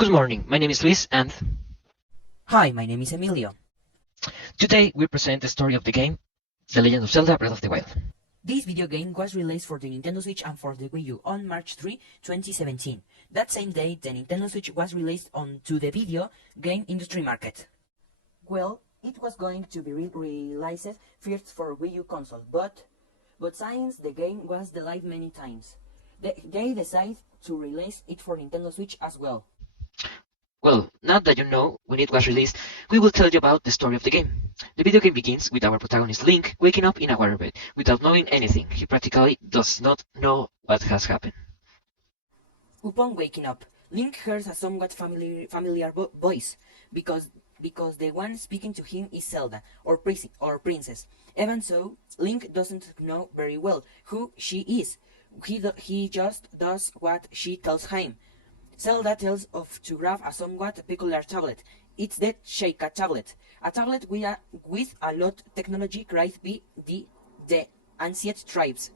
Good morning, my name is Luis and Hi, my name is Emilio. today we present the story of the game The Legend of Zelda Breath of the Wild. This video game was released for the Nintendo Switch and for the Wii U on March 3, 2017. That same day, the Nintendo Switch was released onto the video game industry market. Well, it was going to be released first for Wii U console, but since the game was delayed many times, they decided to release it for Nintendo Switch as well. Well, now that you know when it was released, we will tell you about the story of the game. The video game begins with our protagonist Link waking up in a waterbed without knowing anything. He practically does not know what has happened. Upon waking up, Link hears a somewhat familiar voice, because the one speaking to him is Zelda, or princess. Even so, Link doesn't know very well who she is. He just does what she tells him. Zelda tells of to grab a somewhat peculiar tablet. It's the Sheikah tablet, a tablet with a lot technology created by the ancient tribes.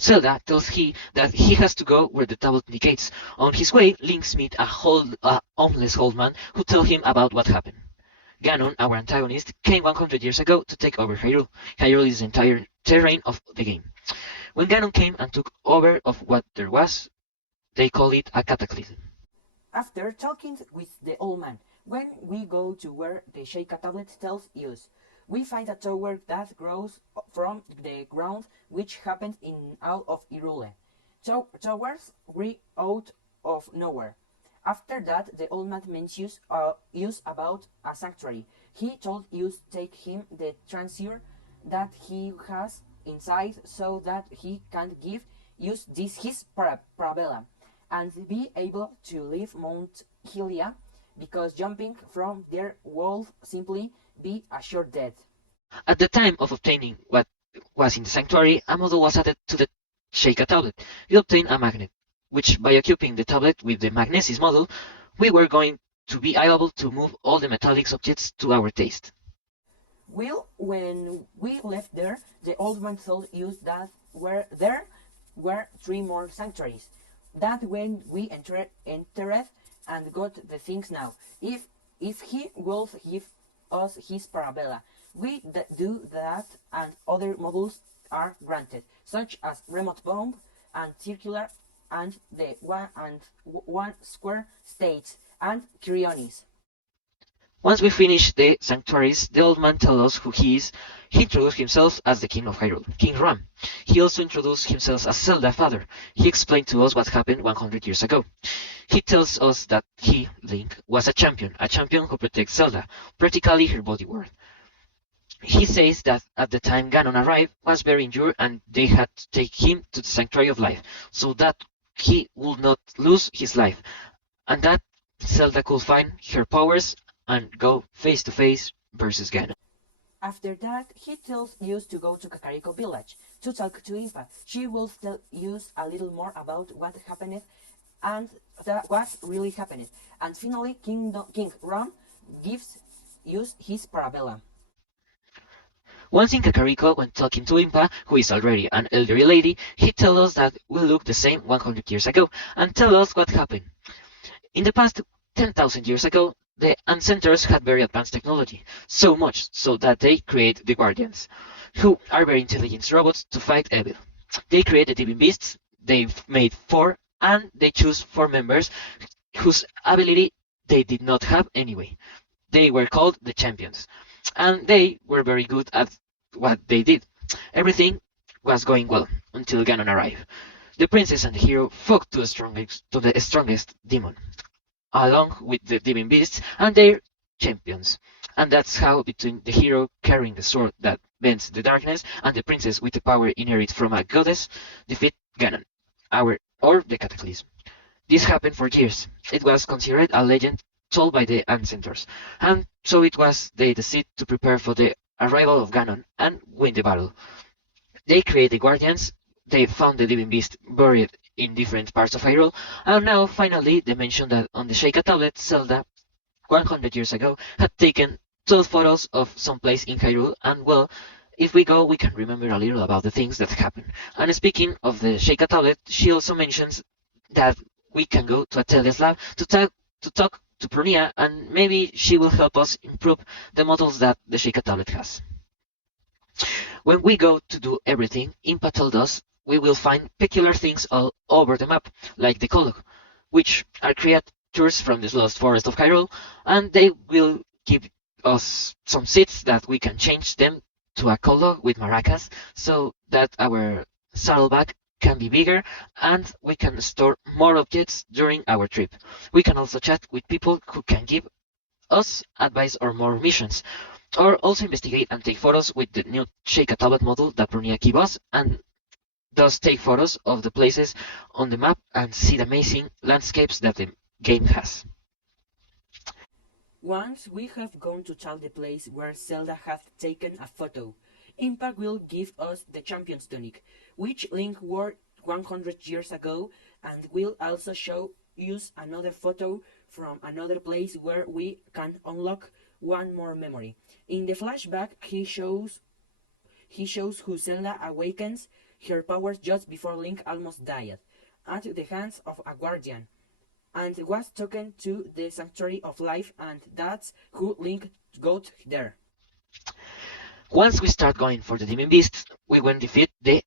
Zelda tells he that he has to go where the tablet indicates. On his way, Link meets a homeless old man who tells him about what happened. Ganon, our antagonist, came 100 years ago to take over Hyrule. Hyrule is the entire terrain of the game. When Ganon came and took over of what there was, they call it a cataclysm. After talking with the old man, when we go to where the Sheikah tablet tells us, we find a tower that grows from the ground, which happened in all of Hyrule. Towers grew out of nowhere. After that, the old man mentions us about a sanctuary. He told us take him the treasure that he has inside so that he can give us his parabella and be able to leave Mount Hylia, because jumping from there would simply be a sure death. At the time of obtaining what was in the sanctuary, a model was added to the Sheikah tablet. We obtained a magnet, which by occupying the tablet with the magnesis model, we were going to be able to move all the metallic objects to our taste. Well, when we left there, the old man told us that there were 3 more sanctuaries. That when we entered and got the things now. If he will give us his parabella, we do that, and other models are granted, such as remote bomb and circular and the one square states and cryonis. Once we finished the sanctuaries, the old man tells us who he is. He introduced himself as the King of Hyrule, King Ram. He also introduced himself as Zelda father. He explained to us what happened 100 years ago. He tells us that he, Link, was a champion who protects Zelda, practically her body worth. He says that at the time Ganon arrived, was very injured and they had to take him to the Sanctuary of Life, so that he would not lose his life, and that Zelda could find her powers and go face to face versus Ganon. After that, he tells us to go to Kakariko village to talk to Impa. She will tell us a little more about what happened and what really happened. And finally, King Ram gives us his parabella. Once in Kakariko, when talking to Impa, who is already an elderly lady, he tells us that we look the same 100 years ago and tell us what happened. In the past 10,000 years ago, the ancestors had very advanced technology, so much so that they create the Guardians, who are very intelligent robots to fight evil. They create the Divine Beasts, they've made 4, and they choose 4 members whose ability they did not have anyway. They were called the Champions, and they were very good at what they did. Everything was going well until Ganon arrived. The princess and the hero fought to the strongest demon, along with the Divine Beasts and their champions. And that's how, between the hero carrying the sword that bends the darkness and the princess with the power inherited from a goddess, defeat Ganon, or the Cataclysm. This happened for years. It was considered a legend told by the ancestors, and so it was they decided to prepare for the arrival of Ganon and win the battle. They create the Guardians, they found the Divine Beast buried in different parts of Hyrule, and now finally they mention that on the Sheikah tablet, Zelda, 100 years ago, had taken 12 photos of some place in Hyrule, and well, if we go, we can remember a little about the things that happened. And speaking of the Sheikah tablet, she also mentions that we can go to Atelia's lab to talk to Prunia, and maybe she will help us improve the models that the Sheikah tablet has. When we go to do everything, Impa told us we will find peculiar things all over the map, like the Kolok, which are creatures from the lost forest of Cairo, and they will give us some seeds that we can change them to a Kolok with maracas, so that our saddlebag can be bigger and we can store more objects during our trip. We can also chat with people who can give us advice or more missions, or also investigate and take photos with the new Sheikah tablet model that Brunia gave us, and thus take photos of the places on the map and see the amazing landscapes that the game has. Once we have gone to the place where Zelda had taken a photo, Impact will give us the Champion's Tunic, which Link wore 100 years ago, and will also show us another photo from another place where we can unlock one more memory. In the flashback, he shows who Zelda awakens her powers just before Link almost died, at the hands of a guardian, and was taken to the Sanctuary of Life, and that's who Link got there. Once we start going for the Demon Beasts, we will defeat the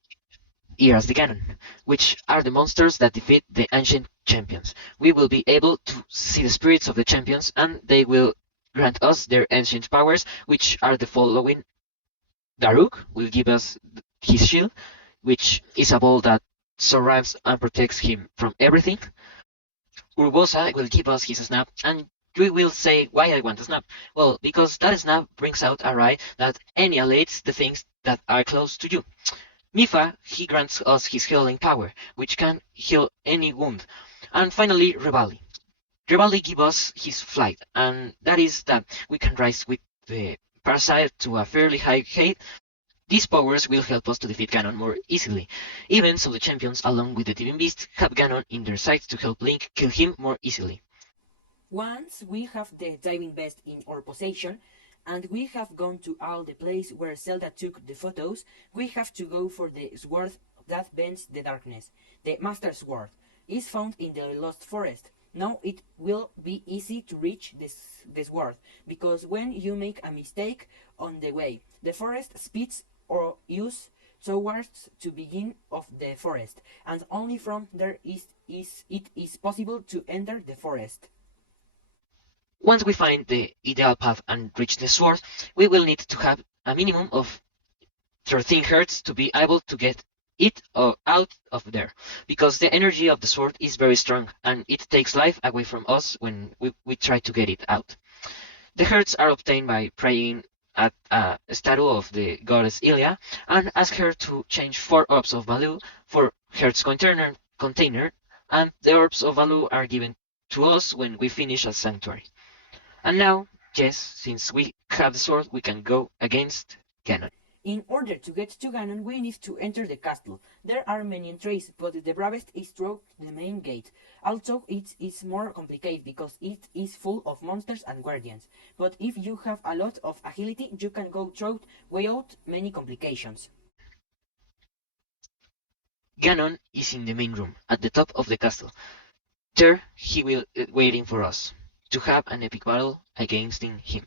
Eras the Ganon, which are the monsters that defeat the ancient champions. We will be able to see the spirits of the champions, and they will grant us their ancient powers, which are the following. Daruk will give us his shield, which is a ball that surrounds and protects him from everything. Urbosa will give us his snap, and we will say why I want a snap. Well, because that snap brings out a ray that annihilates the things that are close to you. Mifa, he grants us his healing power, which can heal any wound. And finally, Revali. Revali gives us his flight, and that is that we can rise with the parasite to a fairly high height. These powers will help us to defeat Ganon more easily. Even so, the champions, along with the Divine Beast, have Ganon in their sights to help Link kill him more easily. Once we have the diving best in our possession, and we have gone to all the place where Zelda took the photos, we have to go for the sword that bends the darkness. The Master Sword is found in the Lost Forest. Now it will be easy to reach this sword, because when you make a mistake on the way, the forest speeds or use towards the beginning of the forest, and only from there it is possible to enter the forest. Once we find the ideal path and reach the sword, we will need to have a minimum of 13 Hz to be able to get it out of there, because the energy of the sword is very strong and it takes life away from us when we try to get it out. The Hertz are obtained by praying at a statue of the goddess Ilia and ask her to change 4 orbs of value for Hertz container, and the orbs of value are given to us when we finish a sanctuary. And now, yes, since we have the sword, we can go against Ganon. In order to get to Ganon, we need to enter the castle. There are many entries, but the bravest is through the main gate. Although it is more complicated because it is full of monsters and guardians. But if you have a lot of agility, you can go through without many complications. Ganon is in the main room, at the top of the castle. There he will waiting for us to have an epic battle against him.